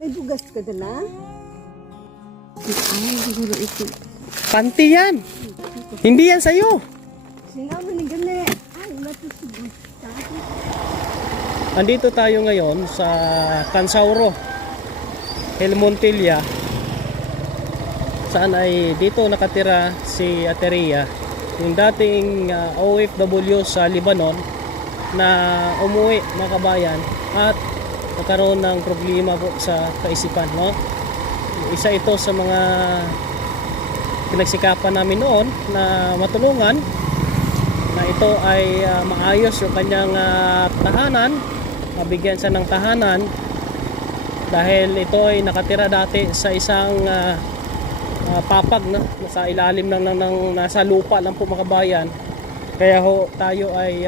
May bugas ka dala? Ay, siguro ito. Panty yan. Hindi yan sa'yo. Sinama ni gani. Ay, wala to siguro. Andito tayo ngayon sa Cansauro, El Montilla. Saan ay dito nakatira si Ateria, yung dating OFW sa Lebanon na umuwi mga kabayan at nagkaroon ng problema po sa kaisipan, no? Isa ito sa mga pinagsikapan namin noon na matulungan na ito ay maayos yung kanyang tahanan, mabigyan siya ng tahanan dahil ito ay nakatira dati sa isang papag na nasa ilalim ng nasa lupa lang po mga kabayan. Kaya ho tayo ay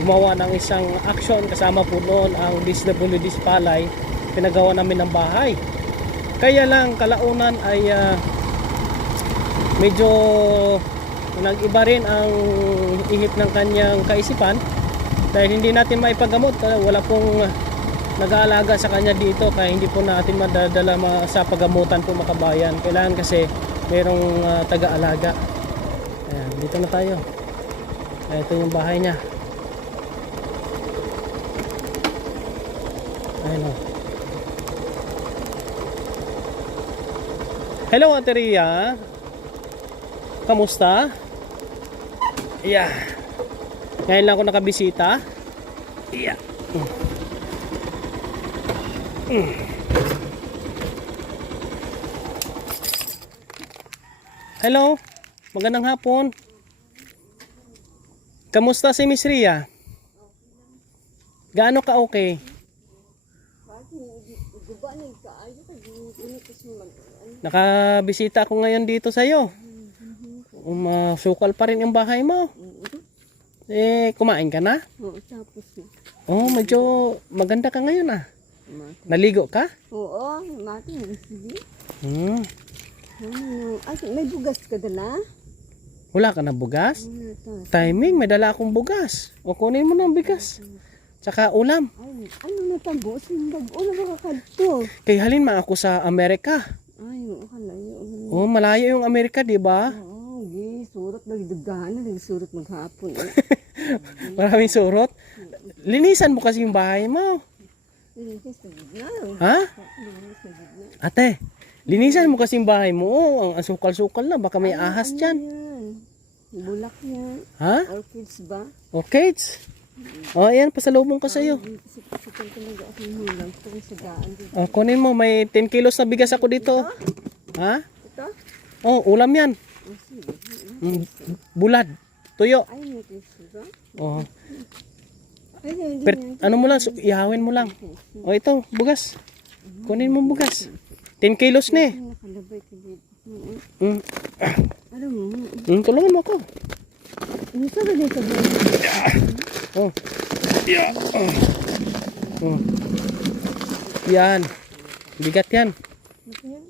gumawa ng isang action kasama po noon ang DSWD Palay. Pinagawa namin ng bahay. Kaya lang kalaunan ay medyo nag-iba rin ang ihip ng kanyang kaisipan dahil hindi natin maipagamot, wala pong nag-aalaga sa kanya dito, kaya hindi po natin madadala sa pagamutan po makabayan. Kailangan kasi merong taga-alaga. Ayan, dito na tayo. Ito yung bahay niya. Ayan o. Hello Ate Ria. Kamusta? Yeah. Ngayon lang ako nakabisita. Yeah. Hello. Magandang hapon. Kamusta si Miss Ria? Gaano ka okay? Nakabisita ako ngayon dito sa'yo. Masukal pa rin yung bahay mo. Kumain ka na? Oo, tapos na. Oh, medyo maganda ka ngayon ah. Naligo ka? Oo, mati. Sige. Ay, may bugas ka dala? Wala ka na bugas? Wala to. Timing, may dala akong bugas. O kunin mo ng bigas. Tsaka ulam. Ay, ano na tabo? Ulam ka kadto. Kay halin man ako sa Amerika. Ay, kalayo. Oh, malayo yung Amerika, di ba? Oo, surot nagdugahan na, surot maghapon. Maraming surot. Linisan mo kasi yung bahay mo. Ha? Ate, linisan mo kasi yung bahay mo. Oh, ang sukal-sukal na, baka may ahas dyan. Bulak yan. Ha? Orchids ba? Orchids? Oh, ayan, pasalubong ka sa'yo. Oh, kunin mo, may 10 kilos na bigas ako dito. Ha? Ito? Oh, ulam yan. Bulad. Tuyo. Ay, may kilos ba? Oh. Ay, hindi Ano mo lang, ihawin mo lang. Oh, ito, bugas. Kunin mo bugas. 10 kilos na eh. nakalabay ka dito. Mm. Alam mo, Tulungan mo ako. ano sa ba dito ba? Oh. Yeah. Oh. Yan. Bigat yan. Ano yan?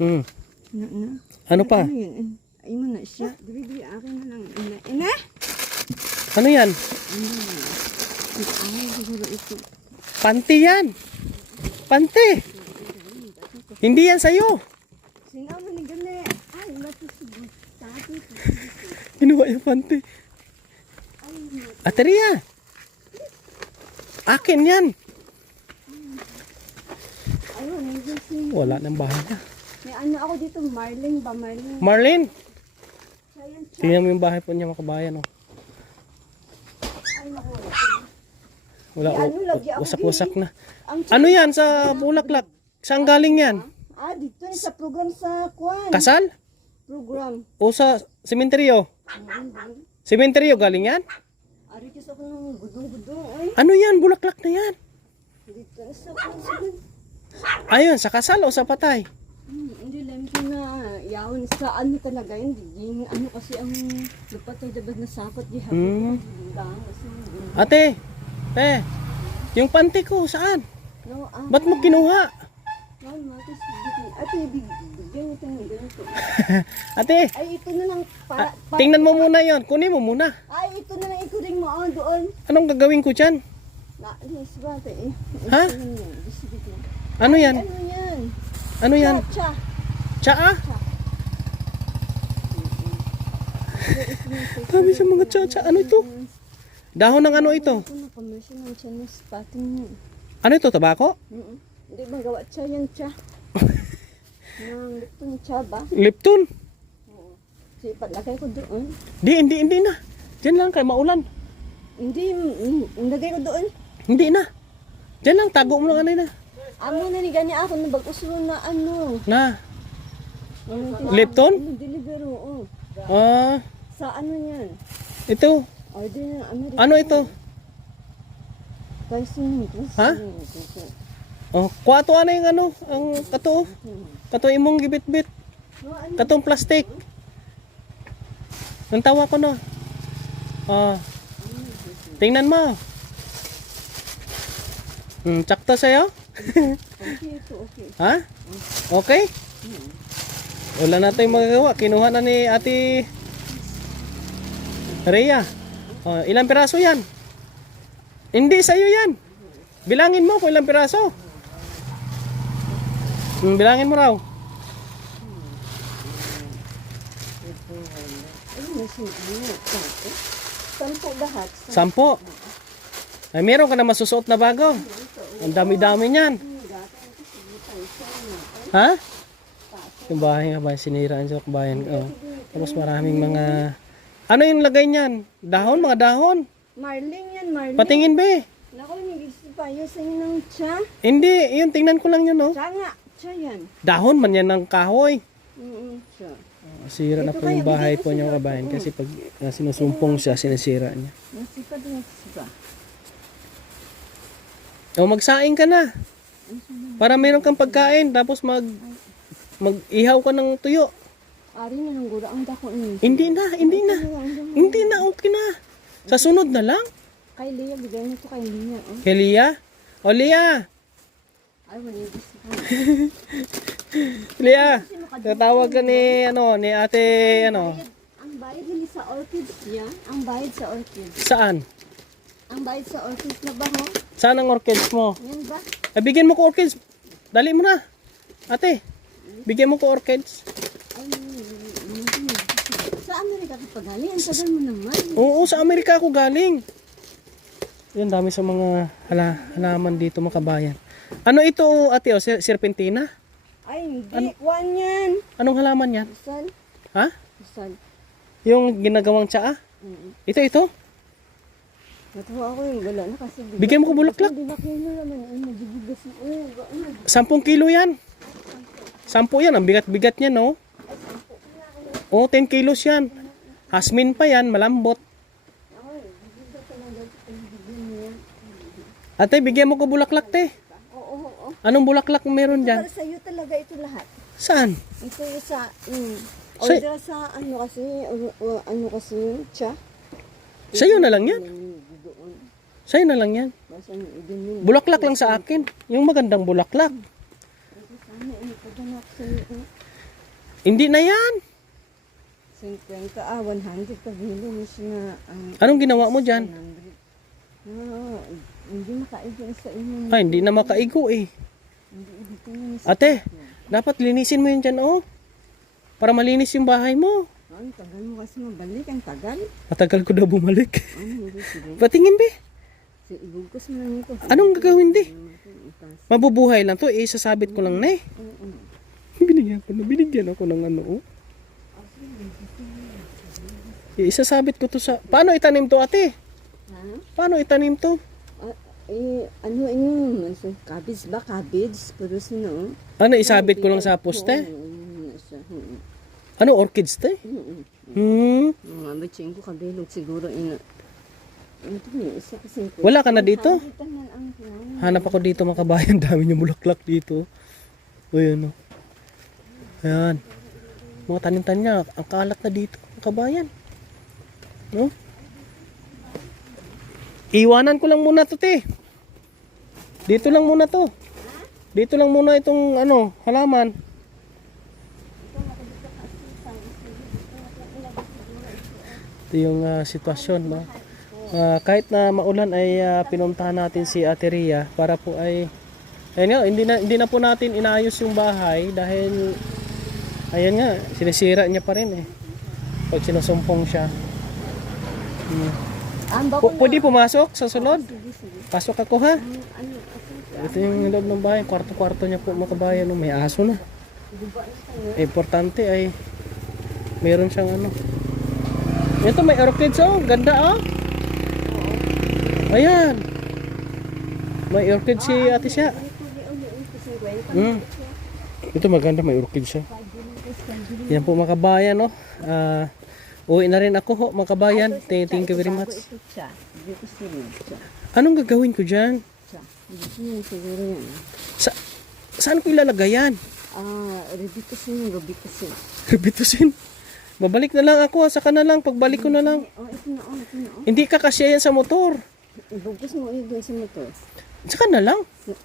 Mm. Na? Ano pa? Ano yun? Ay mo na siya. Bibili akin na lang. Ina? Ano yan? Ay, siguro ito. Panty yan. Panty. Hindi yan sa'yo. Sinama ni gani. Ay, wala to siguro. Kinuha yung panty. Ateria. Akin yan. Ayun, nandiyan si... Wala nang bahay na. May ano ako dito, Marlene ba? Marlene. Marlene. Siya yan siya. Tingnan mo yung bahay po niya mga kabayan. Oh. Ay, naku. Wala. Ano, lagi ako Wasak-wasak na. Ang Ano yan sa Bulaklak? Saan galing yan? dito yun sa program sa Kwan. Kasal? Program. O sa sementeryo? Sementeryo galing yan? Ari kasi ako ng gudong-gudong. Ay, Ano yan? Bulaklak na yan. dito sa Kwan. Ayun, sa kasal o sa patay? Hindi lang ko na yawon sa ano talaga yun. Yung ano kasi ang lapatay dabag na sakot di hapon. Ate, yung panty ko saan? No, Ba't mo kinuha? no, matis. Ate, bigyan ito ng ganito. Ate, Ay, ito na lang para. tingnan mo muna yon. Kunin mo muna. Ay, ito na lang ikuring mo doon. Anong gagawin ko dyan? Na, yes, ba, ate eh. Ha? Sige. Ano yan? Ano yan? Ano yan? Cha. Tsaa? Dami sa mga tsa. Ano ito? Dahon ng ano ito? Ito na commercial ng Chinese pattern yan. Ano ito? Tabako? Hindi magawa cha yan cha. Nang Lipton cha ba? Lipton? Oo. Sige, palagay ko doon. Hindi na. Diyan lang kay maulan. Hindi, nagay ko doon. Hindi na. Diyan lang, tago mo lang kanina. Amo na ni gani ako na bag-usulo na ano. Na. Ano, Lipton? Deliver oo. Ah, Sa ano yan? ito. Order ng American. Ano ito? Tyson. Ha? Oh, kwato ano yung ano, ang kato. Kato imong gibit-bit. Katong plastic. Ang tawa ko no. Ah. Tingnan mo. Tsakto sa'yo? Okay, ito okay. Ha? Okay? Wala na tayong magagawa. Kinuha na ni Ate Rhea. Oh, ilang piraso yan? Hindi sa'yo yan. Bilangin mo kung ilang piraso. Bilangin mo raw. Ayun na siya. Sampo lahat. 10. Ay, meron ka na masusuot na bago. Ang dami-dami niyan. Ha? Yung bahay nga ba, siniraan sa kabayan. Oh. Tapos maraming mga... Ano yung lagay niyan? Dahon, mga dahon. Marling yan, Marling. Patingin be. Naku, hindi pa yun sa inyo ng cha. Hindi, yun, tingnan ko lang yun, no? Cha nga. Cha yan. Dahon man yan ng kahoy. Cha. Sira na po yung bahay po niyang kabayan kasi pag sinusumpong siya, sinisira niya. Nasipad na siya. O magsaing ka na. Para meron kang pagkain tapos mag-ihaw ka ng tuyo. Ari na ng gura ang dako ni. Hindi na, okay na. Sa sunod na lang. Kay Leah, bigay mo to kay Leah. Oh. Kay Leah? O Leah! Ay, wala yung gusto ko. Leah! Tatawag ka ni ate, Ang bayad hindi sa orchids niya. Ang bayad sa orchids. Saan? Ang bayad sa orchids na ba ho? Saan ang orchids mo? Yan ba? Bigyan mo ko orchids. Dali mo na. Ate, bigyan mo ko orchids. Sa Amerika ka pa galing. Ang tagal mo naman. Oo, sa Amerika ako galing. Yan, dami sa mga halaman dito mga kabayan. Ano ito, ate, serpentina? Ay, hindi. One yan. Anong halaman yan? Isal. Ha? Isal. Yung ginagawang tsaa? Ito? Natuwa ako yung wala na kasi. Bigyan mo ko bulaklak. Hindi na kilo naman. Ay, magigigas mo. Oh, ano? 10 kilo yan. 10 yan. Ang bigat-bigat niya, no? Oo, 10 kilos yan. Hasmin pa yan. Malambot. Ate, bigyan mo ko bulaklak, te. Oo. Anong bulaklak meron dyan? Para sa iyo talaga ito lahat. Saan? Ito yung sa, order sa ano kasi yun, cha. Sa'yo na lang yan. Doon. Sa'yo na lang yan. Basta din yun. Bulaklak lang sa akin. Yung magandang bulaklak. Sana ipaganak sa iyo. Hindi na yan. 50, 100 ka bilo mo siya na Anong ginawa mo dyan? 100. Hindi makaigo sa inyo. Ay, hindi na makaigo eh. Hindi dito yun sa Ate, dapat linisin mo yun dyan, oh. Para malinis yung bahay mo. ang tagal mo kasi mabalik. Ang tagal. Matagal ko na bumalik. Ano, hindi sige. Patingin, be. Si ibugkos mo lang ito. Anong gagawin, di? Mabubuhay lang to, eh. Sasabit ko lang na eh. Binigyan ako ng ano, oh. Isasabit ko to sa... Paano itanim to, ate? Ha? Paano itanim to? Ano yun? Cabbage ba? Cabbage? Pero sino? Ano, isabit ko lang sa poste? Ano, orchids to eh? Mga batching ko kabilog siguro ina. Ito niya, isa kasi ko. Wala ka na dito? Ang Hanap ako dito mga kabayan. Dami niya bulaklak dito. Uy, ano. Ayan. Mga tanim-tanim niya. Ang kalat na dito mga kabayan. No? Iwanan ko lang muna to, te. Dito lang muna to. Dito lang muna itong ano, halaman. Ito yung sitwasyon, no? Kahit na maulan ay pinuntahan natin si Ate Rhea para po ay Ayun nga, hindi na po natin inayos yung bahay dahil ayan nga, sinisira niya pa rin eh. Pag sinusumpong siya. Pwede pumasok sa sunod? Sige, sige. Pasok ako ha. Ano, ako, Ito yung loob ng bahay, kwarto-kwarto niya po mga kabayan. May aso na. guba na tayo. Importante ay meron siyang ano. Ito may orchids oh, ganda oh. Ayan. May orchid si ate siya. Ito maganda, may orchid siya. Yan po mga kabayan no. Uwi na rin ako ho mga kabayan. Thank you very much. Ito siya. Dito siya. Anong gagawin ko dyan? Dito siguro yan. Saan ko ilalagay yan? Rebitusin yung rebitusin. Rebitusin. Babalik na lang ako, saka na lang, pagbalik ko na lang. Ito na, ito na. Hindi kakasya yan sa motor. Ibugos mo yun doon sa motor. Saka na lang. 5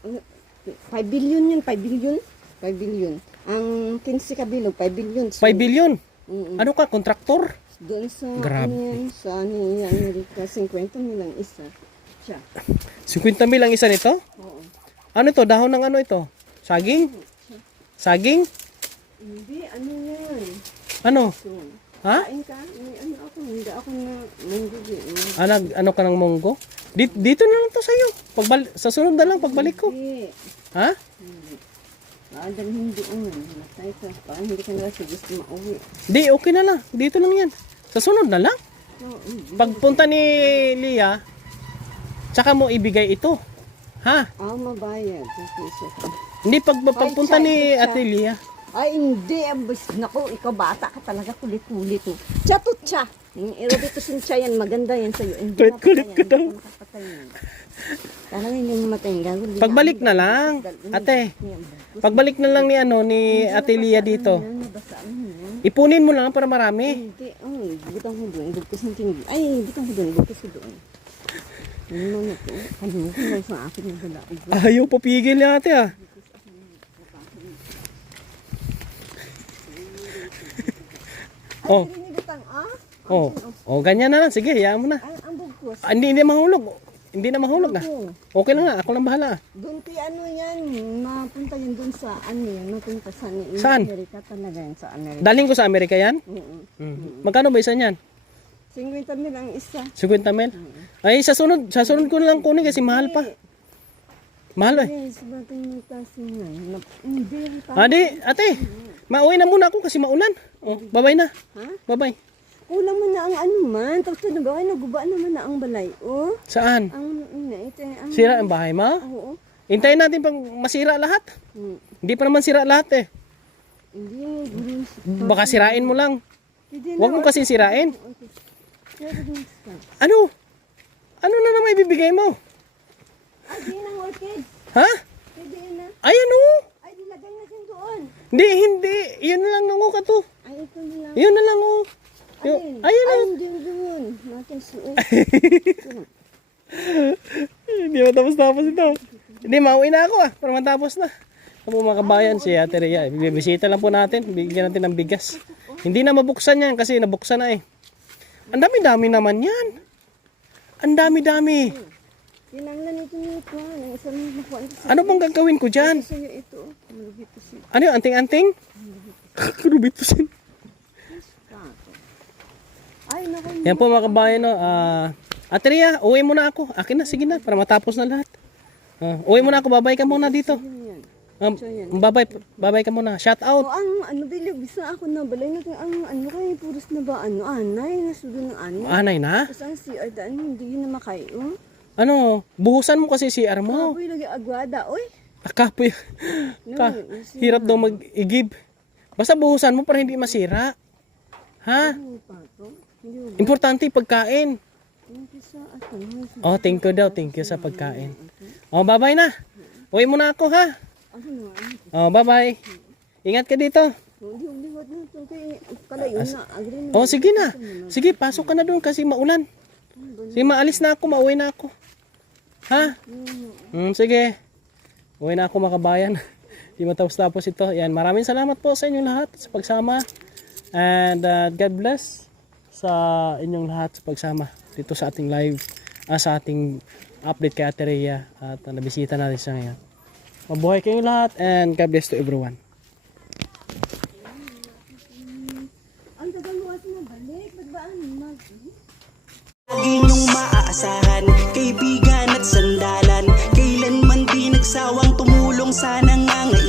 billion yun, 5 billion. 5 billion. Ang 15 kabilog, 5 billion. 5 billion. Mm-mm. Ano ka, kontraktor? Doon sa, Grabe. sa Amerika, 50 nilang isa. Siya. 50 mil ang isa nito? Oo. Ano ito? Dahon ng ano ito? Saging? Saging? Hindi, ano yan? Ano? So, Ha? kain ka? May ano ako, hindi ako na manggugi. Ano ka ng monggo? Dito na lang to sa'yo. Sa sunod na lang, pagbalik ko. Hindi. Ha? Dalhin doon. Matay ka. Parang hindi ka na gusto mauwi. Di, okay na lang. Dito lang yan. Sa sunod na lang. So, Pagpunta ni Lia, tsaka mo ibigay ito. Ha? mabayad. Okay, so. Hindi, pagpunta ni Ate Lia. Ay, hindi. Naku, ikaw bata ka talaga. Kulit-kulit mo. Chatut siya. Yung irobitusin siya yan. Maganda yan sa'yo. Hindi Kulit-kulit ka daw. Parang hindi mo matayin. Gagawin. Pagbalik na lang. Ate, pagbalik na lang ni Ate Lia dito. Ipunin mo lang para marami. Hindi. Butang ko doon. Bugkas ng tingin. Ay, butang ko doon. Bugkas ko doon. Ano na ito? Ano ko lang sa akin na dala. Ayaw papigil ni ate ah. Oh, ganyan na lang. Sige, hayaan mo na. Ang bugkas. Hindi mahulog. Hindi na mahulog na. Okay lang nga, ako lang bahala. Doon kay ano yan, mapunta yun doon sa ano yan, mapunta sa Saan? Amerika talaga yan, sa Amerika. Daling ko sa Amerika yan? Magkano ba isa niyan? 50 mil ang isa. 50 mil? Ay, sa sunod ko na lang kunin kasi mahal pa. Mahal eh. Yes, batang may kasi nga. Hindi. Adi, ate, mauwi na muna ako kasi maulan. Oh, bye-bye na. Ha? Bye-bye. Kulang mo na ang ano man. Tapos na ba, naguba naman na ang balay. Oh, Saan? ito ang... Sira ang bahay mo? Oo. Hintayin natin pang masira lahat. Hindi pa naman sira lahat eh. Hindi, gulis. Baka sirain mo lang. Huwag mo kasi sirain. Ano? Ano na naman ibibigay mo? Ay, di ng orchid. Ha? Pwede na. Ay ano? Ay, dilagay na din doon. Hindi. Yun na lang nangu ka to. Ay, ito na lang. Yun na lang oh. Ayun. Ayun Ay, na. hindi doon. Natin suot. Hindi matapos-tapos ito. Hindi, mauwi na ako ah. Para matapos na. Ako mga kabayan, si Ate Rhea. Bibisita lang po natin. Bigyan natin ng bigas. Hindi na mabuksan yan kasi nabuksan na eh. Ang dami-dami naman yan. Ang dami-dami. Tinanglan ito nito. Ang isang nakuha ito sa... Ano bang gagawin ko dyan? Sa'yo ito. Malubit ko siya. Ano yung anting-anting? Rubitusin. Ay, naku. Yan po mga kabayan. No? Ate Rhea, uwi mo na ako. Akin na, sige na. Para matapos na lahat. Uwi mo na ako. Babay ka muna dito. Yan. Babay ka muna. Shout out. O, ang ano, bilig. Bisa ako na balay natin. Ang ano kayo, puros na ba? Ano, anay. Nasudo ng anay. Anay na? Tapos ang CR daan, hindi yun na makayo. Ano? Buhusan mo kasi CR mo. Kapoy lagi agwada. Oy. Kapoy. Hirap daw mag-igib. Basta buhusan mo para hindi masira. Ha? Ano pa to? Hindi mo Importante pagkain. sa ato. Oh, thank you daw. Thank you sa pagkain. Oh, bye-bye na. Uwi mo na ako ha. Ano na? Oh, bye-bye. Ingat ka dito. Hindi na ito. Kaya kalayo na. Agri na. Oh, sige na. Sige, pasok ka na doon kasi maulan. Sige, maalis na ako. Mauwi na ako. Ha? Sige. Uwi na ako mga kabayan. Di matapos-tapos ito. Yan, maraming salamat po sa inyong lahat sa pagsama. And God bless sa inyong lahat sa pagsama dito sa ating live, sa ating update kay Ate Rhea at nabisita natin siya ngayon. Mabuhay kayong lahat and God bless to everyone. Ang tagal mo kasi nabalik. Ba't ba ano? Lagi niyong maaasahan, kaibigan at sandalan. Kailanman di nagsawang tumulong sa nangangailangan.